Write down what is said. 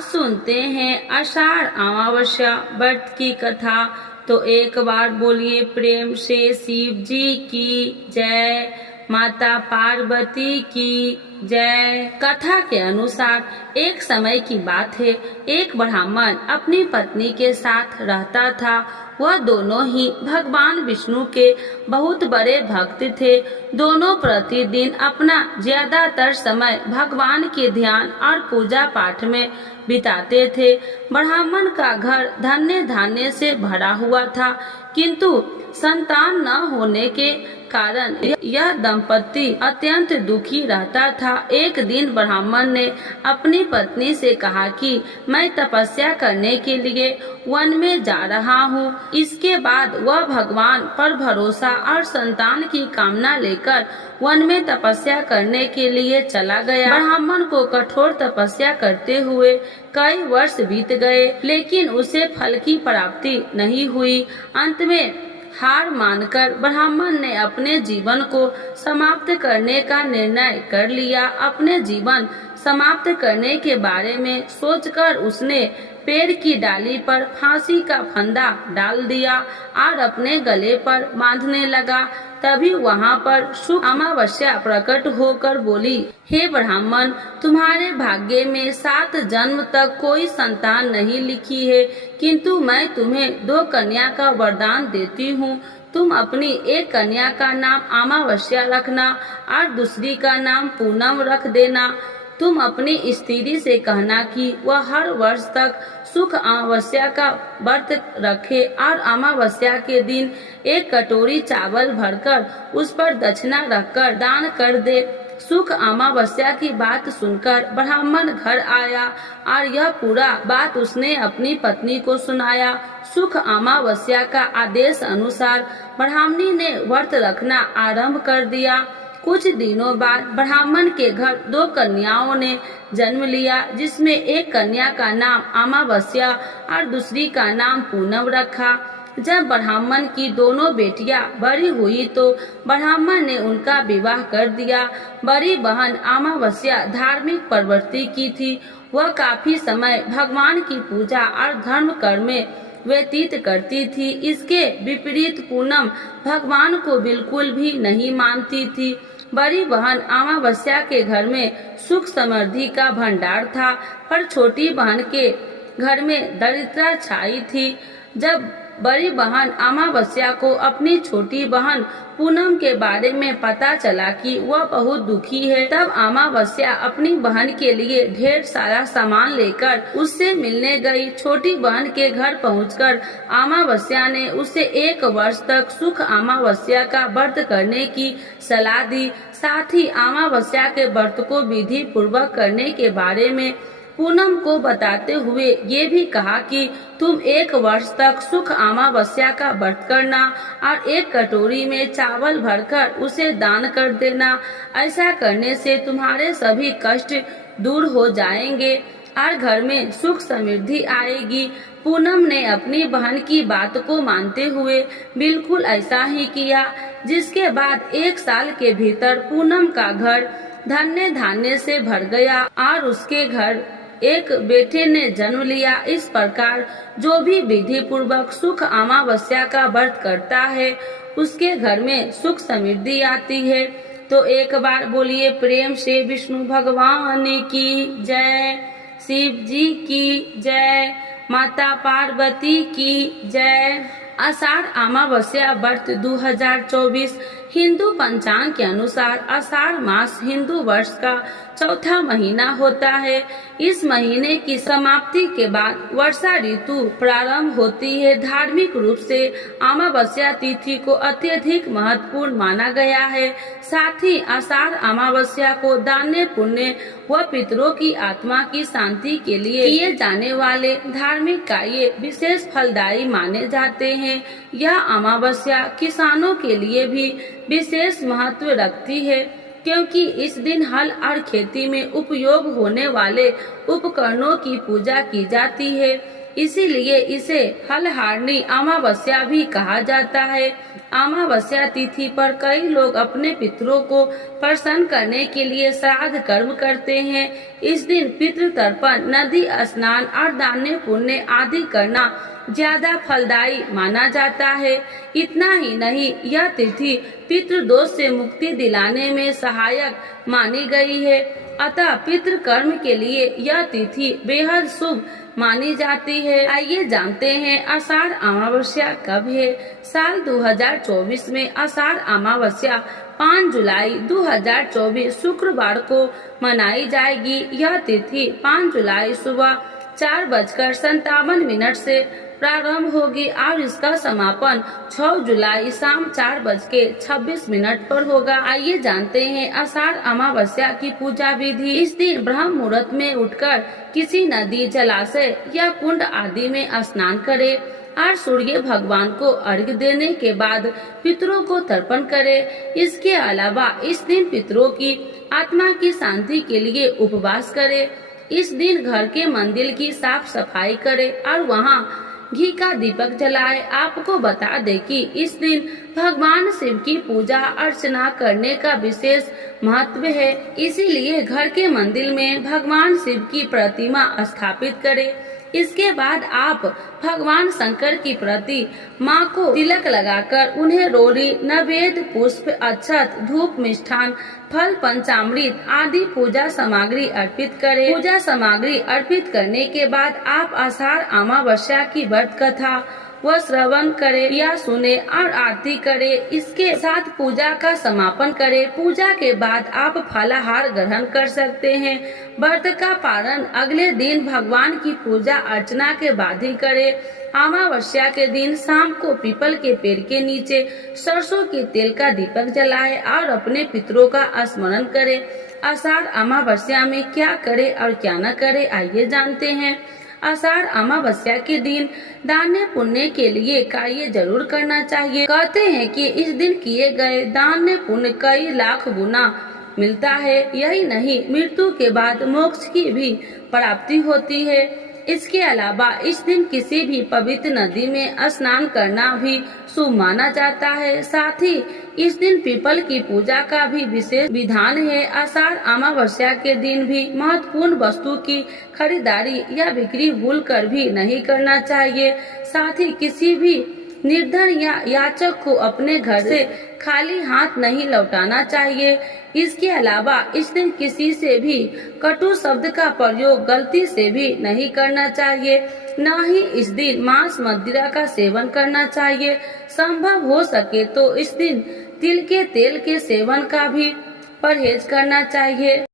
आज सुनते हैं आषाढ़ अमावस्या व्रत की कथा। तो एक बार बोलिए प्रेम से शिव जी की जय, माता पार्वती की जय। कथा के अनुसार एक समय की बात है, एक ब्राह्मण अपनी पत्नी के साथ रहता था। वह दोनों ही भगवान विष्णु के बहुत बड़े भक्त थे। दोनों प्रतिदिन अपना ज्यादातर समय भगवान के ध्यान और पूजा पाठ में बिताते थे। ब्राह्मण का घर धन्य धान्य से भरा हुआ था, किंतु संतान न होने के कारण यह दंपति अत्यंत दुखी रहता था। एक दिन ब्राह्मण ने अपनी पत्नी से कहा कि मैं तपस्या करने के लिए वन में जा रहा हूँ। इसके बाद वह भगवान पर भरोसा और संतान की कामना लेकर वन में तपस्या करने के लिए चला गया। ब्राह्मण को कठोर तपस्या करते हुए कई वर्ष बीत गए, लेकिन उसे फल की प्राप्ति नहीं हुई। अंत में हार मानकर ब्राह्मण ने अपने जीवन को समाप्त करने का निर्णय कर लिया। अपने जीवन समाप्त करने के बारे में सोचकर उसने पेड़ की डाली पर फांसी का फंदा डाल दिया और अपने गले पर बांधने लगा। तभी वहाँ पर शुभ अमावस्या प्रकट होकर बोली, हे ब्राह्मण, तुम्हारे भाग्य में 7 जन्म तक कोई संतान नहीं लिखी है, किंतु मैं तुम्हें 2 कन्या का वरदान देती हूँ। तुम अपनी एक कन्या का नाम अमावस्या रखना और दूसरी का नाम पूनम रख देना। तुम अपनी स्त्री से कहना कि वह हर वर्ष तक सुख अमावस्या का व्रत रखे और अमावस्या के दिन 1 कटोरी चावल भरकर उस पर दक्षिणा रखकर दान कर दे। सुख अमावस्या की बात सुनकर ब्राह्मण घर आया और यह पूरा बात उसने अपनी पत्नी को सुनाया। सुख अमावस्या का आदेश अनुसार ब्राह्मणी ने व्रत रखना आरंभ कर दिया। कुछ दिनों बाद ब्राह्मण के घर 2 कन्याओं ने जन्म लिया, जिसमें एक कन्या का नाम अमावस्या और दूसरी का नाम पूनम रखा। जब ब्राह्मण की दोनों बेटियां बड़ी हुई तो ब्राह्मण ने उनका विवाह कर दिया। बड़ी बहन अमावस्या धार्मिक प्रवृत्ति की थी। वह काफी समय भगवान की पूजा और धर्म कर्म में व्यतीत करती थी। इसके विपरीत पूनम भगवान को बिल्कुल भी नहीं मानती थी। बड़ी बहन अमावस्या के घर में सुख समृद्धि का भंडार था, पर छोटी बहन के घर में दरिद्रता छाई थी। जब बड़ी बहन अमावस्या को अपनी छोटी बहन पूनम के बारे में पता चला कि वह बहुत दुखी है, तब अमावस्या अपनी बहन के लिए ढेर सारा सामान लेकर उससे मिलने गई। छोटी बहन के घर पहुंचकर अमावस्या ने उसे 1 वर्ष तक सुख अमावस्या का व्रत करने की सलाह दी। साथ ही अमावस्या के व्रत को विधि पूर्वक करने के बारे में पूनम को बताते हुए ये भी कहा कि तुम 1 वर्ष तक सुख अमावस्या का व्रत करना और 1 कटोरी में चावल भरकर उसे दान कर देना। ऐसा करने से तुम्हारे सभी कष्ट दूर हो जाएंगे और घर में सुख समृद्धि आएगी। पूनम ने अपनी बहन की बात को मानते हुए बिल्कुल ऐसा ही किया, जिसके बाद 1 साल के भीतर पूनम का घर धन्य धान्य से भर गया और उसके घर एक बेटे ने जन्म लिया। इस प्रकार जो भी विधि पूर्वक सुख अमावस्या का व्रत करता है, उसके घर में सुख समृद्धि आती है। तो एक बार बोलिए प्रेम से विष्णु भगवान की जय, शिव जी की जय, माता पार्वती की जय। आषाढ़ अमावस्या व्रत 2024 हिंदू पंचांग के अनुसार आषाढ़ मास हिंदू वर्ष का चौथा महीना होता है। इस महीने की समाप्ति के बाद वर्षा ऋतु प्रारंभ होती है। धार्मिक रूप से अमावस्या तिथि को अत्यधिक महत्वपूर्ण माना गया है। साथ ही आषाढ़ अमावस्या को दान पुण्य व पितरों की आत्मा की शांति के लिए किए जाने वाले धार्मिक कार्य विशेष फलदायी माने जाते हैं। यह अमावस्या किसानों के लिए भी विशेष महत्व रखती है, क्योंकि इस दिन हल और खेती में उपयोग होने वाले उपकरणों की पूजा की जाती है। इसीलिए इसे हलहारनी अमावस्या भी कहा जाता है। अमावस्या तिथि पर कई लोग अपने पितरों को प्रसन्न करने के लिए श्राद्ध कर्म करते हैं। इस दिन पितृ तर्पण, नदी स्नान और दान पुण्य आदि करना ज्यादा फलदायी माना जाता है। इतना ही नहीं, यह तिथि पितृदोष से मुक्ति दिलाने में सहायक मानी गई है। अतः पितृ कर्म के लिए यह तिथि बेहद शुभ मानी जाती है। आइए जानते हैं आषाढ़ अमावस्या कब है। साल 2024 में आषाढ़ अमावस्या 5 जुलाई 2024 शुक्रवार को मनाई जाएगी। यह तिथि 5 जुलाई सुबह 4:57 से प्रारंभ होगी और इसका समापन 6 जुलाई शाम 4:26 पर होगा। आइए जानते हैं आषाढ़ अमावस्या की पूजा विधि। इस दिन ब्रह्म मुहूर्त में उठकर किसी नदी, जलाशय या कुंड आदि में स्नान करें और सूर्य भगवान को अर्घ्य देने के बाद पितरों को तर्पण करें। इसके अलावा इस दिन पितरों की आत्मा की शांति के लिए उपवास करें। इस दिन घर के मंदिर की साफ सफाई करें और वहां घी का दीपक जलाए। आपको बता दें कि इस दिन भगवान शिव की पूजा अर्चना करने का विशेष महत्व है। इसीलिए घर के मंदिर में भगवान शिव की प्रतिमा स्थापित करें। इसके बाद आप भगवान शंकर की प्रति माँ को तिलक लगाकर उन्हें रोली, नैवेद्य, पुष्प, अक्षत, धूप, मिष्ठान, फल, पंचामृत आदि पूजा सामग्री अर्पित करें। पूजा सामग्री अर्पित करने के बाद आप आषाढ़ अमावस्या की व्रत कथा व श्रवण करें या सुने और आरती करें। इसके साथ पूजा का समापन करें। पूजा के बाद आप फलाहार ग्रहण कर सकते हैं। व्रत का पारण अगले दिन भगवान की पूजा अर्चना के बाद ही करें। अमावस्या के दिन शाम को पीपल के पेड़ के नीचे सरसों के तेल का दीपक जलाएं और अपने पितरों का स्मरण करें। आषाढ़ अमावस्या में क्या करें और क्या न करें, आइए जानते हैं। आषाढ़ अमावस्या के दिन दान पुण्य के लिए कार्य जरूर करना चाहिए। कहते हैं कि इस दिन किए गए दान पुण्य कई लाख गुना मिलता है। यही नहीं, मृत्यु के बाद मोक्ष की भी प्राप्ति होती है। इसके अलावा इस दिन किसी भी पवित्र नदी में स्नान करना भी शुभ माना जाता है। साथ ही इस दिन पीपल की पूजा का भी विशेष विधान है। आषाढ़ अमावस्या के दिन भी महत्वपूर्ण वस्तु की खरीदारी या बिक्री भूलकर भी नहीं करना चाहिए। साथ ही किसी भी निर्धन या याचक को अपने घर से खाली हाथ नहीं लौटाना चाहिए। इसके अलावा इस दिन किसी से भी कटु शब्द का प्रयोग गलती से भी नहीं करना चाहिए। न ही इस दिन मांस मदिरा का सेवन करना चाहिए। संभव हो सके तो इस दिन तिल के तेल के सेवन का भी परहेज करना चाहिए।